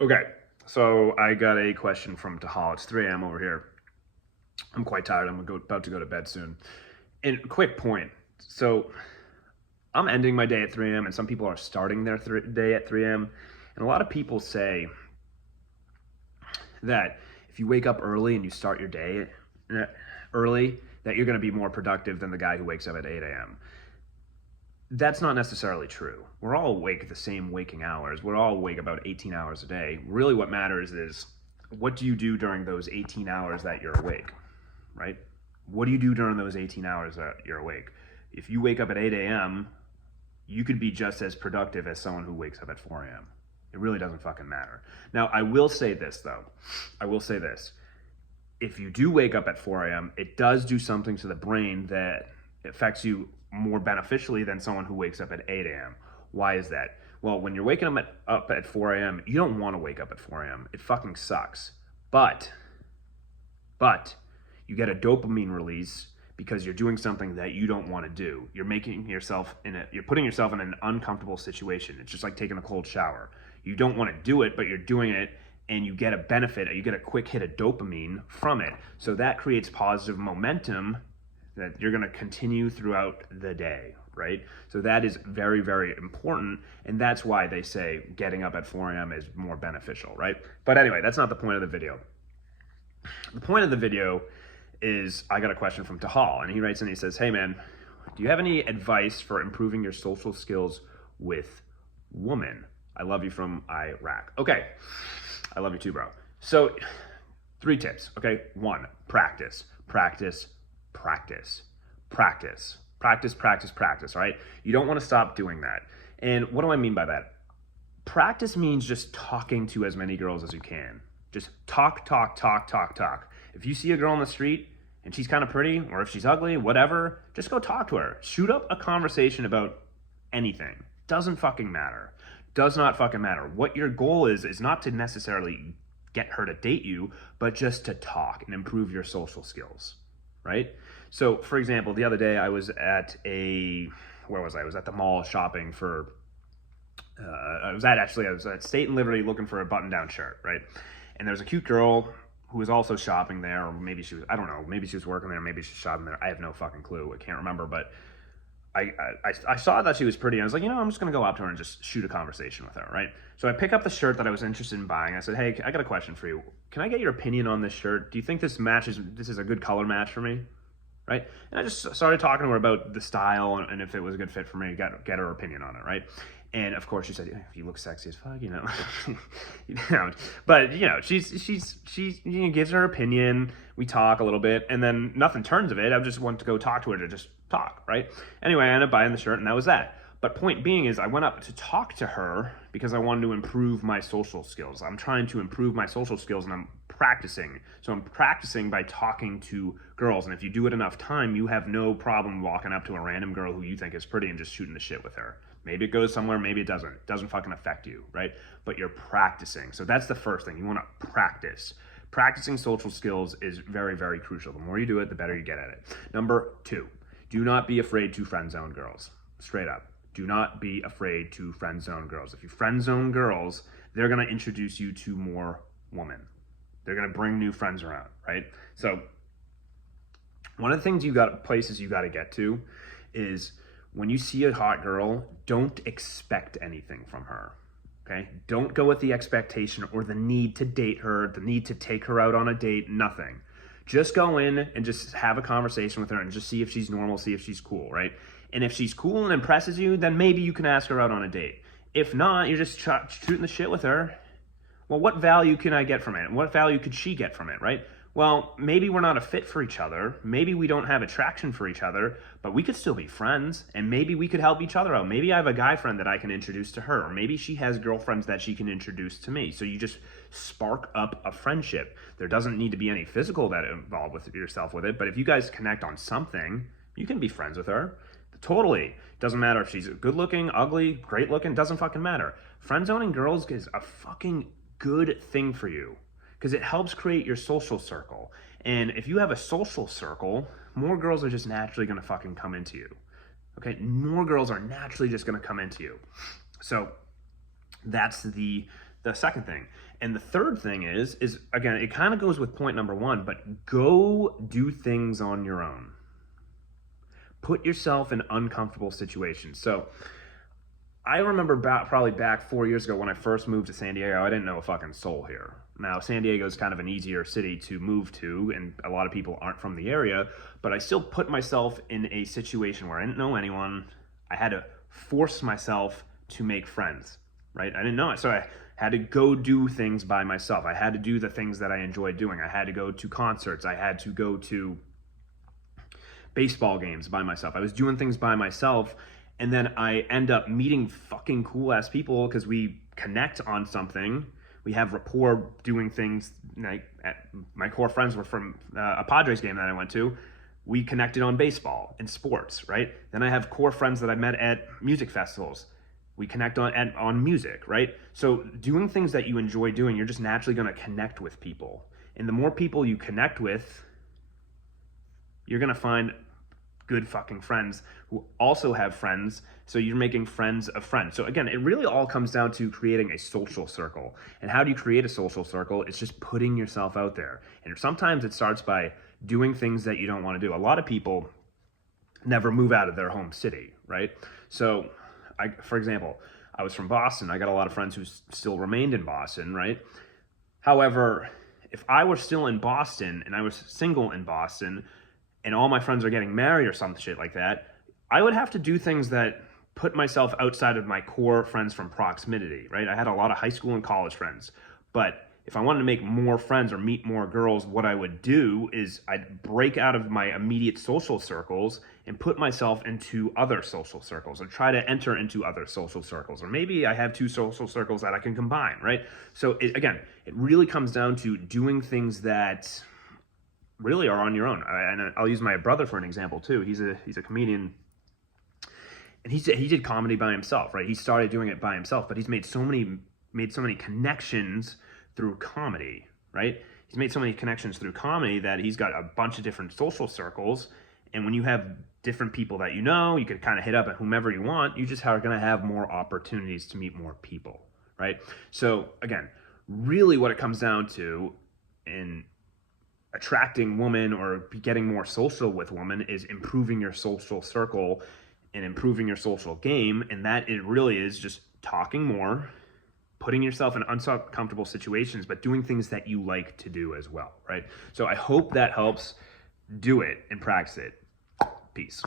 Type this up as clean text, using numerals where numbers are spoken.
Okay, so I got a question from Tahal. It's 3 a.m. over here. I'm quite tired. About to go to bed soon. And quick point. So I'm ending my day at 3 a.m. and some people are starting their day at 3 a.m. And a lot of people say that if you wake up early and you start your day early, that you're going to be more productive than the guy who wakes up at 8 a.m. That's not necessarily true. We're all awake the same waking hours. We're all awake about 18 hours a day. Really, what matters is what do you do during those 18 hours that you're awake, right? What do you do during those 18 hours that you're awake? If you wake up at 8 a.m., you could be just as productive as someone who wakes up at 4 a.m. It really doesn't fucking matter. Now, I will say this, though. I will say this. If you do wake up at 4 a.m., it does do something to the brain that affects you more beneficially than someone who wakes up at 8 a.m. Why is that? Well, when you're waking up at 4 a.m., you don't want to wake up at 4 a.m. It fucking sucks. But you get a dopamine release because you're doing something that you don't want to do. You're putting yourself in an uncomfortable situation. It's just like taking a cold shower. You don't want to do it, but you're doing it and you get a benefit, you get a quick hit of dopamine from it. So that creates positive momentum that you're going to continue throughout the day, right? So that is very, very important. And that's why they say getting up at 4 a.m. is more beneficial, right? But anyway, that's not the point of the video. The point of the video is I got a question from Tahal, and he writes in, he says, hey man, do you have any advice for improving your social skills with women? I love you from Iraq. Okay, I love you too, bro. So 3 tips, okay? 1, practice, practice, practice, practice, practice, practice, practice, right? You don't want to stop doing that. And what do I mean by that? Practice means just talking to as many girls as you can. Just talk, talk, talk, talk, talk. If you see a girl on the street and she's kind of pretty, or if she's ugly, whatever, just go talk to her. Shoot up a conversation about anything. Doesn't fucking matter. Does not fucking matter. What your goal is not to necessarily get her to date you, but just to talk and improve your social skills, right? So, for example, the other day I was at where was I? I was at the mall shopping for, I was at State and Liberty looking for a button-down shirt, right? And there was a cute girl who was also shopping there, or maybe she was, I don't know, maybe she was working there, maybe she was shopping there. I have no fucking clue. I can't remember, but I saw that she was pretty. I was like, I'm just going to go up to her and just shoot a conversation with her, right? So I pick up the shirt that I was interested in buying. I said, hey, I got a question for you. Can I get your opinion on this shirt? Do you think this is a good color match for me? Right? And I just started talking to her about the style and if it was a good fit for me, get her opinion on it, right? And of course she said, yeah, you look sexy as fuck, But she gives her opinion. We talk a little bit, and then nothing turns of it. I just want to go talk to her to just talk, right? Anyway, I ended up buying the shirt, and that was that. But point being is I went up to talk to her because I wanted to improve my social skills. I'm trying to improve my social skills, and I'm practicing. So I'm practicing by talking to girls. And if you do it enough time, you have no problem walking up to a random girl who you think is pretty and just shooting the shit with her. Maybe it goes somewhere, maybe it doesn't. It doesn't fucking affect you, right? But you're practicing. So that's the first thing. You want to practice. Practicing social skills is very, very crucial. The more you do it, the better you get at it. Number 2, do not be afraid to friend zone girls. Straight up. Do not be afraid to friend zone girls. If you friend zone girls, they're going to introduce you to more women. They're going to bring new friends around, right? So one of the things places you got to get to is when you see a hot girl, don't expect anything from her, okay? Don't go with the expectation or the need to date her, the need to take her out on a date, nothing. Just go in and just have a conversation with her and just see if she's normal, see if she's cool, right? And if she's cool and impresses you, then maybe you can ask her out on a date. If not, you're just shooting the shit with her. Well, what value can I get from it? What value could she get from it, right? Well, maybe we're not a fit for each other. Maybe we don't have attraction for each other, but we could still be friends, and maybe we could help each other out. Maybe I have a guy friend that I can introduce to her, or maybe she has girlfriends that she can introduce to me. So you just spark up a friendship. There doesn't need to be any physical that involved with yourself with it, but if you guys connect on something, you can be friends with her. Totally. Doesn't matter if she's good looking, ugly, great looking, doesn't fucking matter. Friend zoning girls is a fucking good thing for you because it helps create your social circle. And if you have a social circle, more girls are just naturally going to fucking come into you. Okay? More girls are naturally just going to come into you. So that's the the second thing. And the third thing is again, it kind of goes with point number one, but go do things on your own. Put yourself in uncomfortable situations. So I remember probably back 4 years ago when I first moved to San Diego, I didn't know a fucking soul here. Now, San Diego is kind of an easier city to move to, and a lot of people aren't from the area, but I still put myself in a situation where I didn't know anyone. I had to force myself to make friends, right? I didn't know it, so I had to go do things by myself. I had to do the things that I enjoyed doing. I had to go to concerts. I had to go to baseball games by myself. I was doing things by myself. And then I end up meeting fucking cool ass people because we connect on something. We have rapport doing things. Like my core friends were from a Padres game that I went to. We connected on baseball and sports, right? Then I have core friends that I met at music festivals. We connect on music, right? So doing things that you enjoy doing, you're just naturally going to connect with people. And the more people you connect with, you're going to find good fucking friends who also have friends, so you're making friends of friends. So again, it really all comes down to creating a social circle. And how do you create a social circle? It's just putting yourself out there. And sometimes it starts by doing things that you don't want to do. A lot of people never move out of their home city, right? So for example, I was from Boston. I got a lot of friends who still remained in Boston, right? However, if I were still in Boston and I was single in Boston, and all my friends are getting married or some shit like that, I would have to do things that put myself outside of my core friends from proximity, right? I had a lot of high school and college friends, but if I wanted to make more friends or meet more girls, what I would do is I'd break out of my immediate social circles and put myself into other social circles or try to enter into other social circles. Or maybe I have two social circles that I can combine, right? So again, it really comes down to doing things that really are on your own. And I'll use my brother for an example too. He's a comedian, and he did comedy by himself, right? He started doing it by himself, but he's made so many connections through comedy, right? He's made so many connections through comedy that he's got a bunch of different social circles. And when you have different people that you know, you can kind of hit up at whomever you want. You just are going to have more opportunities to meet more people, right? So again, really what it comes down to in attracting women or getting more social with women is improving your social circle and improving your social game. And that it really is just talking more, putting yourself in uncomfortable situations, but doing things that you like to do as well, right? So I hope that helps. Do it and practice it. Peace.